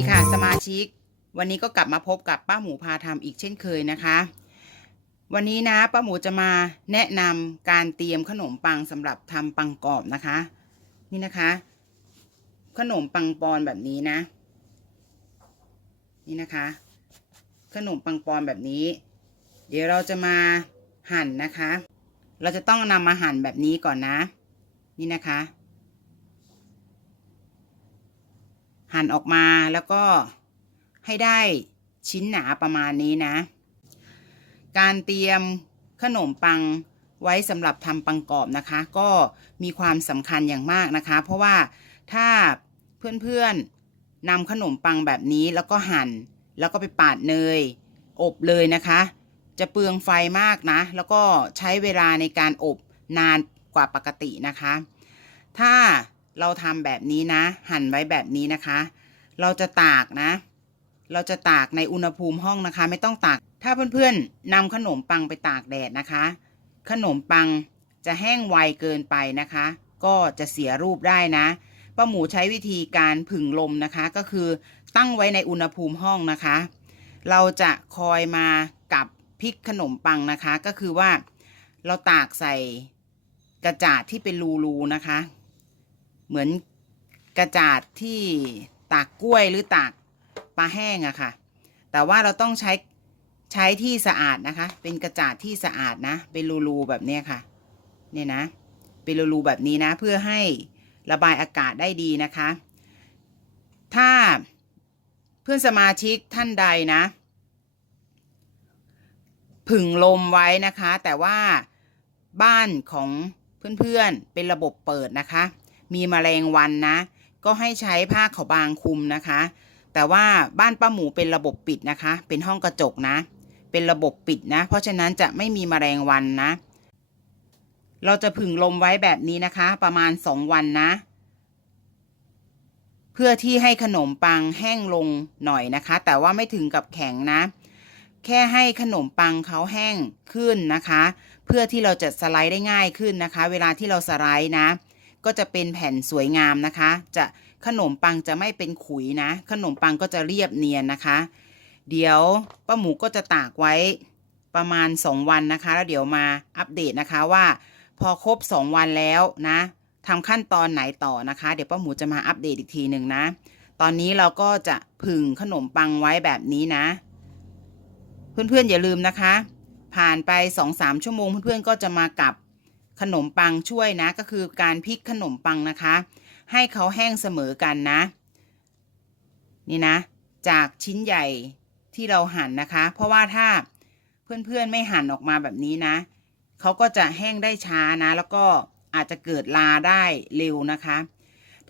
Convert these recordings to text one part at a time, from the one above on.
ดีค่ะสมาชิก วันนี้ก็กลับมาพบกับป้าหมูพาทำอีกเช่นเคยนะคะ วันนี้นะป้าหมูจะมาแนะนำการเตรียมขนมปังสำหรับทำปังกรอบนะคะ นี่นะคะ ขนมปังปอนแบบนี้นะ นี่นะคะ ขนมปังปอนแบบนี้ เดี๋ยวเราจะมาหั่นนะคะ เราจะต้องนำมาหั่นแบบนี้ก่อนนะ นี่นะคะ หั่นออกมาแล้วก็ให้ได้ชิ้นหนาประมาณนี้นะ การเตรียมขนมปังไว้สำหรับทำปังกรอบนะคะ ก็มีความสำคัญอย่างมากนะคะ เพราะว่าถ้าเพื่อนๆนำขนมปังแบบนี้แล้วก็หั่น แล้วก็ไปปาดเนย อบเลยนะคะ จะเปลืองไฟมากนะ แล้วก็ใช้เวลาในการอบนานกว่าปกตินะคะ ถ้า เราทำแบบนี้นะ หั่นไว้แบบนี้นะคะ เราจะตากนะ เราจะตากในอุณหภูมิห้องนะคะ ไม่ต้องตาก ถ้าเพื่อนๆนำขนมปังไปตากแดดนะคะ ขนมปังจะแห้งไวเกินไปนะคะ ก็จะเสียรูปได้นะป้าหมูใช้วิธีการผึ่งลมนะคะ ก็คือตั้งไว้ในอุณหภูมิห้องนะคะ เราจะคอยมากับพริกขนมปังนะคะ ก็คือว่าเราตากใส่กระจาดที่เป็นรูๆนะคะ เหมือนกระจาดที่ตากกล้วยหรือตากปลาแห้งอะค่ะ แต่ว่าเราต้องใช้ใช้ที่สะอาดนะคะ เป็นกระจาดที่สะอาดนะ เป็นรูๆแบบนี้ค่ะเนี่ยนะ เป็นรูๆแบบนี้นะ เพื่อให้ระบายอากาศได้ดีนะคะ ถ้าเพื่อนสมาชิกท่านใดนะ ผึ่งลมไว้นะคะ แต่ว่าบ้านของเพื่อนๆเป็นระบบเปิดนะคะ มีแมลงวันนะ ก็ให้ใช้ผ้าขาวบางคุมนะคะ แต่ว่าบ้านป้าหมูเป็นระบบปิดนะคะ เป็นห้องกระจกนะ เป็นระบบปิดนะ เพราะฉะนั้นจะไม่มีแมลงวันนะ เราจะผึ่งลมไว้แบบนี้นะคะ ประมาณสองวันนะ เพื่อที่ให้ขนมปังแห้งลงหน่อยนะคะ แต่ว่าไม่ถึงกับแข็งนะแค่ให้ขนมปังเขาแห้งขึ้นนะคะ เพื่อที่เราจะสไลด์ได้ง่ายขึ้นนะคะ เวลาที่เราสไลด์นะ ก็จะเป็นแผ่นสวยงามนะคะ จะขนมปังจะไม่เป็นขุยนะ ขนมปังก็จะเรียบเนียนนะคะ เดี๋ยวป้าหมูก็จะตากไว้ประมาณ 2 วันนะคะ แล้วเดี๋ยวมาอัปเดตนะคะว่า พอครบ 2 วันแล้วนะทำขั้นตอนไหนต่อนะคะ เดี๋ยวป้าหมูจะมาอัปเดตอีกทีหนึ่งนะ ตอนนี้เราก็จะผึ่งขนมปังไว้แบบนี้นะ เพื่อนๆอย่าลืมนะคะ ผ่านไป 2-3 ชั่วโมงเพื่อนๆก็จะมากับ ขนมปังช่วยนะ ก็คือการพลิกขนมปังนะคะ ให้เขาแห้งเสมอกันนะ นี่นะ จากชิ้นใหญ่ที่เราหั่นนะคะ เพราะว่าถ้าเพื่อนๆไม่หั่นออกมาแบบนี้นะเขาก็จะแห้งได้ช้านะ แล้วก็อาจจะเกิดลาได้เร็วนะคะ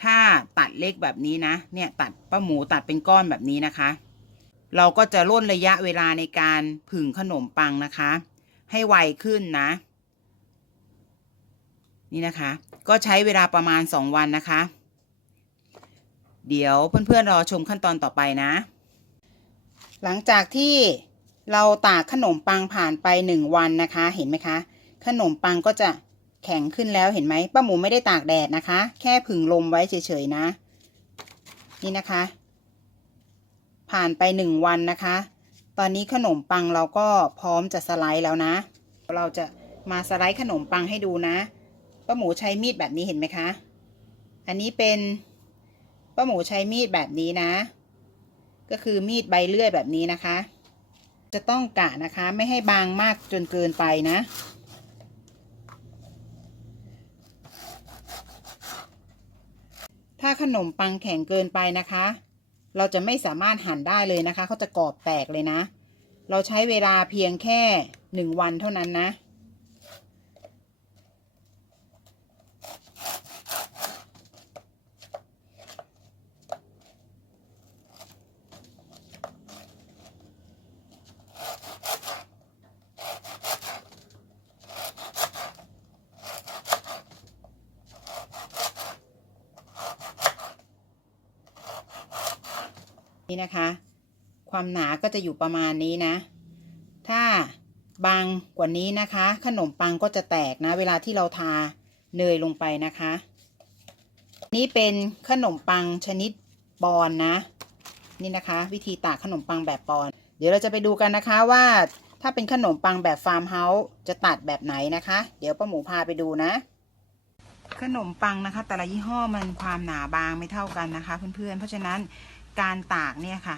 ถ้าตัดเล็กแบบนี้นะ เนี่ยตัดป้าหมูตัดเป็นก้อนแบบนี้นะคะ เราก็จะล่นระยะเวลาในการผึ่งขนมปังนะคะ ให้ไวขึ้นนะ นี่นะคะ ก็ใช้เวลาประมาณ 2 วันนะคะ เดี๋ยวเพื่อนๆรอชมขั้นตอนต่อไปนะ หลังจากที่เราตากขนมปังผ่านไป 1 วันนะคะ เห็นไหมคะ ขนมปังก็จะแข็งขึ้นแล้วเห็นไหมป้าหมูไม่ได้ตากแดดนะคะ แค่ผึ่งลมไว้เฉยๆนะ นี่นะคะ ผ่านไป 1 วันนะคะ ตอนนี้ขนมปังเราก็พร้อมจะสไลด์แล้วนะ เราจะมาสไลด์ขนมปังให้ดูนะ ป้าหมูใช้มีดแบบนี้เห็นไหมคะ อันนี้เป็นป้าหมูใช้มีดแบบนี้นะ ก็คือมีดใบเลื่อยแบบนี้นะคะ จะต้องกะนะคะไม่ให้บางมากจนเกินไปนะถ้าขนมปังแข็งเกินไปนะคะ เราจะไม่สามารถหั่นได้เลยนะคะ เขาจะกรอบแตกเลยนะ เราใช้เวลาเพียงแค่หนึ่งวันเท่านั้นนะ นี่นะคะ ความหนาก็จะอยู่ประมาณนี้นะ ถ้าบางกว่านี้นะคะ ขนมปังก็จะแตกนะ เวลาที่เราทาเนยลงไปนะคะ นี่เป็นขนมปังชนิดบอลนะ นี่นะคะ วิธีตากขนมปังแบบปอน เดี๋ยวเราจะไปดูกันนะคะว่าถ้าเป็นขนมปังแบบฟาร์มเฮาส์จะตัดแบบไหนนะคะ เดี๋ยวป้าหมูพาไปดูนะ ขนมปังนะคะ แต่ละยี่ห้อมันความหนาบางไม่เท่ากันนะคะ เพื่อนๆเพราะฉะนั้น การตากเนี่ยค่ะ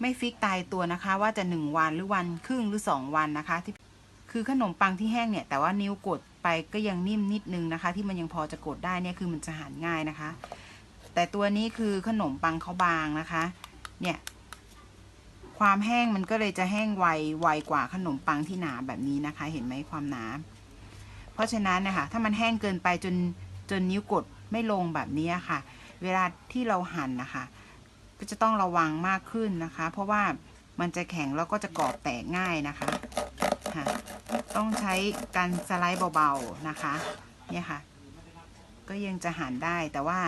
ไม่ฟิกตายตัวนะคะ ว่าจะหนึ่งวันหรือวันครึ่งหรือสองวันนะคะที่คือขนมปังที่แห้งเนี่ย แต่ว่านิ้วกดไปก็ยังนิ่มนิดนึงนะคะ ที่มันยังพอจะกดได้เนี่ยคือมันจะหั่นง่ายนะคะ แต่ตัวนี้คือขนมปังเขาบางนะคะ เนี่ย ความแห้งมันก็เลยจะแห้งไวไวกว่าขนมปังที่หนาแบบนี้นะคะ เห็นไหมความหนา เพราะฉะนั้นนะคะถ้ามันแห้งเกินไปจนจนนิ้วกดไม่ลงแบบนี้ค่ะ เวลาที่เราหั่นนะคะ ก็จะต้องระวังมากขึ้นนะคะ เพราะว่ามันจะแข็งแล้วก็จะกรอบแตกง่ายนะคะค่ะต้องใช้การสไลด์เบาๆนะคะเนี่ยค่ะ ก็ยังจะหั่นได้แต่ว่า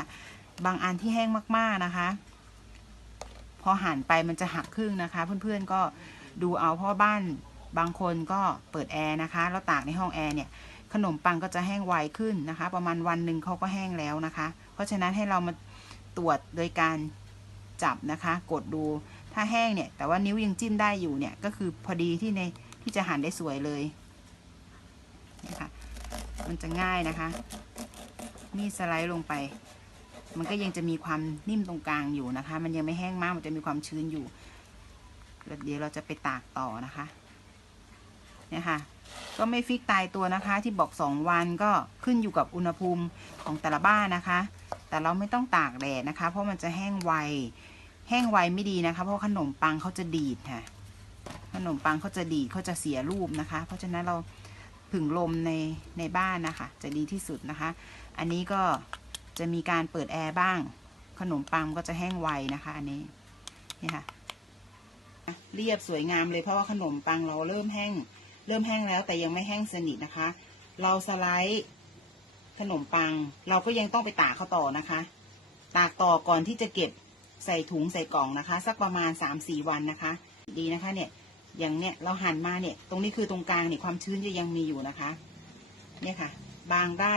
บางอันที่แห้งมากๆนะคะ พอหั่นไปมันจะหักครึ่งนะคะ เพื่อนๆก็ดูเอาเพราะบ้านบางคนก็เปิดแอร์นะคะแล้วตากในห้องแอร์เนี่ยขนมปังก็จะแห้งไวขึ้นนะคะ ประมาณวันหนึ่งเขาก็แห้งแล้วนะคะ เพราะฉะนั้นให้เรามาตรวจโดยการ จับนะคะ กดดูถ้าแห้งเนี่ย แต่ว่านิ้วยังจิ้มได้อยู่เนี่ย ก็คือพอดีที่ในที่จะหั่นได้สวยเลยนะคะมันจะง่ายนะคะ มีสไลด์ลงไป มันก็ยังจะมีความนิ่มตรงกลางอยู่นะคะ มันยังไม่แห้งมาก มันจะมีความชื้นอยู่ เดี๋ยวเราจะไปตากต่อนะคะ เนี่ยค่ะ ก็ไม่ฟิกตายตัวนะคะ ที่บอกสองวันก็ขึ้นอยู่กับอุณหภูมิของแต่ละบ้านนะคะ แต่เราไม่ต้องตากแดดนะคะ เพราะมันจะแห้งไว แห้งไวไม่ดีนะคะ เพราะขนมปังเขาจะดีดค่ะ ขนมปังเขาจะดีดเขาจะเสียรูปนะคะ เพราะฉะนั้นเราผึ่งลมในในบ้านนะคะ จะดีที่สุดนะคะ อันนี้ก็จะมีการเปิดแอร์บ้าง ขนมปังก็จะแห้งไวนะคะ อันนี้นี่ค่ะเรียบสวยงามเลยเพราะว่าขนมปังเราเริ่มแห้ง เริ่มแห้งแล้วแต่ยังไม่แห้งสนิทนะคะ เราสไลด์ขนมปัง เราก็ยังต้องไปตากเขาต่อนะคะ ตากต่อก่อนที่จะเก็บ ใส่ถุงใส่กล่องนะคะ สักประมาณสามสี่วันนะคะ ดีนะคะเนี่ยอย่างเนี้ยเราหั่นมาเนี่ย ตรงนี้คือตรงกลางเนี่ยความชื้นจะยังมีอยู่นะคะ เนี่ยค่ะ บางได้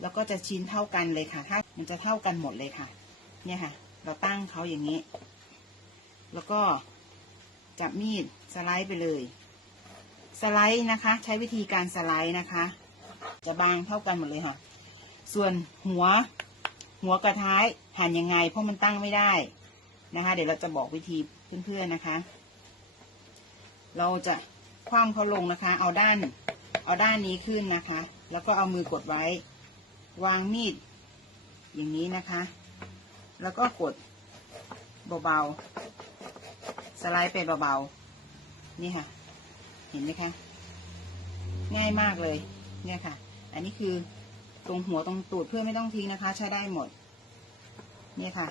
แล้วก็จะชิ้นเท่ากันเลยค่ะ ถ้ามันจะเท่ากันหมดเลยค่ะ เนี่ยค่ะ เราตั้งเขาอย่างนี้ แล้วก็จับมีดสไลด์ไปเลย สไลด์นะคะ ใช้วิธีการสไลด์นะคะ จะบางเท่ากันหมดเลยค่ะ ส่วนหัว หัวกระท้ายหั่นยังไง เพราะมันตั้งไม่ได้นะคะ เดี๋ยวเราจะบอกวิธีเพื่อนๆนะคะ เราจะคว่ำเขาลงนะคะ เอาด้าน เอาด้านนี้ขึ้นนะคะ แล้วก็เอามือกดไว้ วางมีด อย่างนี้นะคะ แล้วก็กดเบาๆ สไลด์ไปเบาๆ นี่ค่ะ เห็นไหมคะ ง่ายมากเลย เนี่ยค่ะ อันนี้คือ ตรงหัวตรงตูดเพื่อไม่ต้องทิ้งนะคะ ใช้ได้หมด เนี่ยค่ะ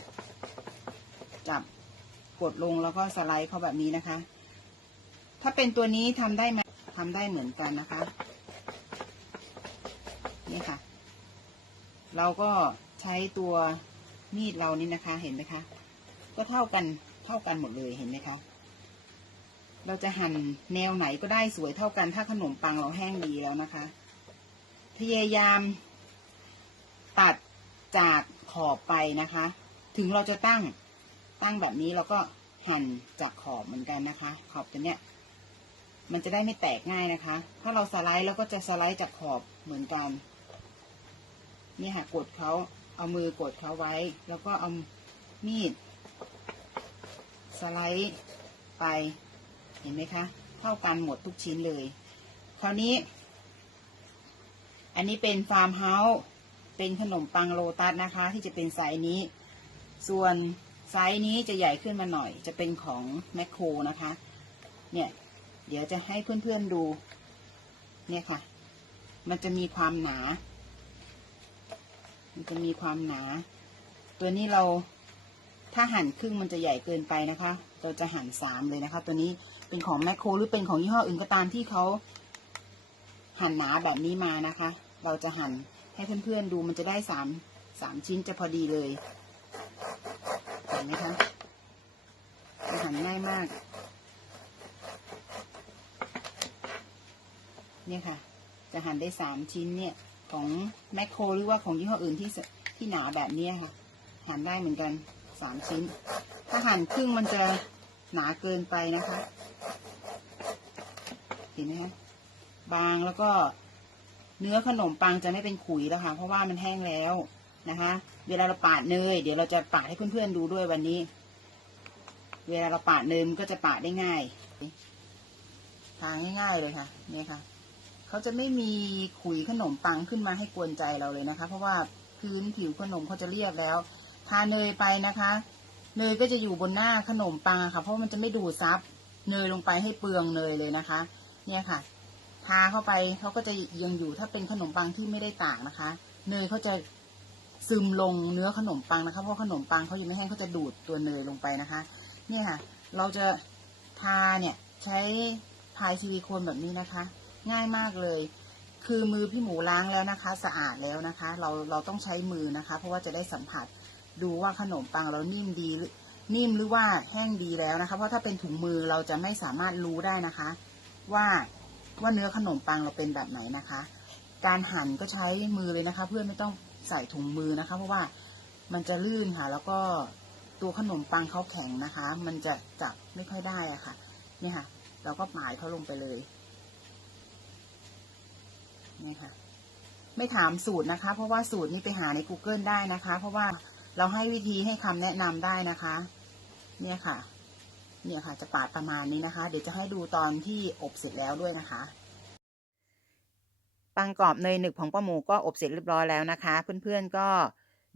จับกดลงแล้วก็สไลด์เขาแบบนี้นะคะ ถ้าเป็นตัวนี้ทำได้ไหมทำได้เหมือนกันนะคะ นี่ค่ะ เราก็ใช้ตัวมีดเรานี่นะคะ เห็นไหมคะ ก็เท่ากันเท่ากันหมดเลยเห็นไหมคะ เราจะหั่นแนวไหนก็ได้สวยเท่ากันถ้าขนมปังเราแห้งดีแล้วนะคะ พยายาม จากขอบไปนะคะ ถึงเราจะตั้งตั้งแบบนี้เราก็หั่นจากขอบเหมือนกันนะคะ ขอบตัวเนี้ย มันจะได้ไม่แตกง่ายนะคะ ถ้าเราสไลด์แล้วก็จะสไลด์จากขอบเหมือนกัน นี่ค่ะกดเขาเอามือกดเขาไว้ แล้วก็เอามีด สไลด์ไป เห็นไหมคะ เท่ากันหมดทุกชิ้นเลย คราวนี้ อันนี้เป็นฟาร์มเฮาส์ เป็นขนมปังโลตัสนะคะ ที่จะเป็นไซส์นี้ ส่วนไซส์นี้จะใหญ่ขึ้นมาหน่อย จะเป็นของแมคโครนะคะ เนี่ย เดี๋ยวจะให้เพื่อนๆดู เนี่ยค่ะ มันจะมีความหนา มันจะมีความหนา ตัวนี้เราถ้าหั่นครึ่งมันจะใหญ่เกินไปนะคะ เราจะหั่นสามเลยนะคะ ตัวนี้เป็นของแมคโครหรือเป็นของยี่ห้ออื่นก็ตามที่เขาหั่นหนาแบบนี้มานะคะ เราจะหั่น ให้เพื่อนๆดูมันจะได้สามสามชิ้นจะพอดีเลยเห็นไหมคะจะหั่นง่ายมาก เนี่ยค่ะ จะหั่นได้สามชิ้นเนี่ย ของแมคโครหรือว่าของยี่ห้ออื่นที่ที่หนาแบบเนี้ยค่ะ หั่นได้เหมือนกันสามชิ้น ถ้าหั่นครึ่งมันจะหนาเกินไปนะคะ เห็นไหมคะบางแล้วก็ เนื้อขนมปังจะไม่เป็นขุยแล้วค่ะ เพราะว่ามันแห้งแล้วนะคะ เวลาเราปาดเนย เดี๋ยวเราจะปาดให้เพื่อนๆดูด้วยวันนี้ เวลาเราปาดเนยมันก็จะปาดได้ง่ายทางง่าย ๆเลยค่ะเนี่ยค่ะเขาจะไม่มีขุยขนมปังขึ้นมาให้กวนใจเราเลยนะคะ เพราะว่าพื้นผิวขนมเขาจะเรียบแล้ว ทาเนยไปนะคะเนยก็จะอยู่บนหน้าขนมปังค่ะ เพราะมันจะไม่ดูดซับเนยลงไปให้เปลืองเนยเลยนะคะ เนี่ยค่ะ ทาเข้าไปเขาก็จะยังอยู่ถ้าเป็นขนมปังที่ไม่ได้ตากนะคะ เนยเขาจะซึมลงเนื้อขนมปังนะคะเพราะขนมปังเขายังไม่แห้งเขาจะดูดตัวเนยลงไปนะคะ เนี่ยค่ะ เราจะทาเนี่ยใช้พายซิลิโคนแบบนี้นะคะ ง่ายมากเลย คือมือพี่หมูล้างแล้วนะคะ สะอาดแล้วนะคะ เราเราต้องใช้มือนะคะ เพราะว่าจะได้สัมผัสดูว่าขนมปังเรานิ่มดีนิ่มหรือว่าแห้งดีแล้วนะคะ เพราะถ้าเป็นถุงมือเราจะไม่สามารถรู้ได้นะคะ ว่า ว่าเนื้อขนมปังเราเป็นแบบไหนนะคะ การหั่นก็ใช้มือเลยนะคะ เพื่อนไม่ต้องใส่ถุงมือนะคะ เพราะว่ามันจะลื่นค่ะ แล้วก็ตัวขนมปังเขาแข็งนะคะ มันจะจับไม่ค่อยได้อะค่ะเนี่ยค่ะ เราก็หมายเขาลงไปเลยนี่ค่ะ ไม่ถามสูตรนะคะ เพราะว่าสูตรนี้ไปหาใน Google ได้นะคะ เพราะว่าเราให้วิธีให้คำแนะนำได้นะคะ เนี่ยค่ะ เนี่ยค่ะ จะปาดประมาณนี้นะคะ เดี๋ยวจะให้ดูตอนที่อบเสร็จแล้วด้วยนะคะปังกรอบเนยหนึบของป้าหมูก็อบเสร็จเรียบร้อยแล้วนะคะ เพื่อนๆก็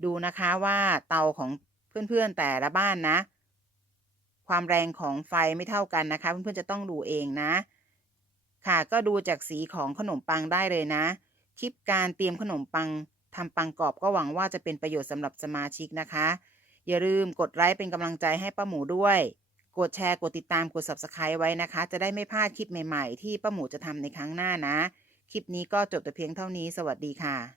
ดูนะคะว่าเตาของเพื่อนๆแต่ละบ้านนะ ความแรงของไฟไม่เท่ากันนะคะ เพื่อนๆจะต้องดูเองนะ ค่ะก็ดูจากสีของขนมปังได้เลยนะ คลิปการเตรียมขนมปังทำปังกรอบก็หวังว่าจะเป็นประโยชน์สำหรับสมาชิกนะคะ อย่าลืมกดไลค์เป็นกำลังใจให้ป้าหมูด้วย กดแชร์ กดติดตาม กด subscribe ไว้นะคะ จะได้ไม่พลาดคลิปใหม่ ๆ ที่ป้าหมูจะทำในครั้งหน้านะ คลิปนี้ก็จบแต่เพียงเท่านี้ สวัสดีค่ะ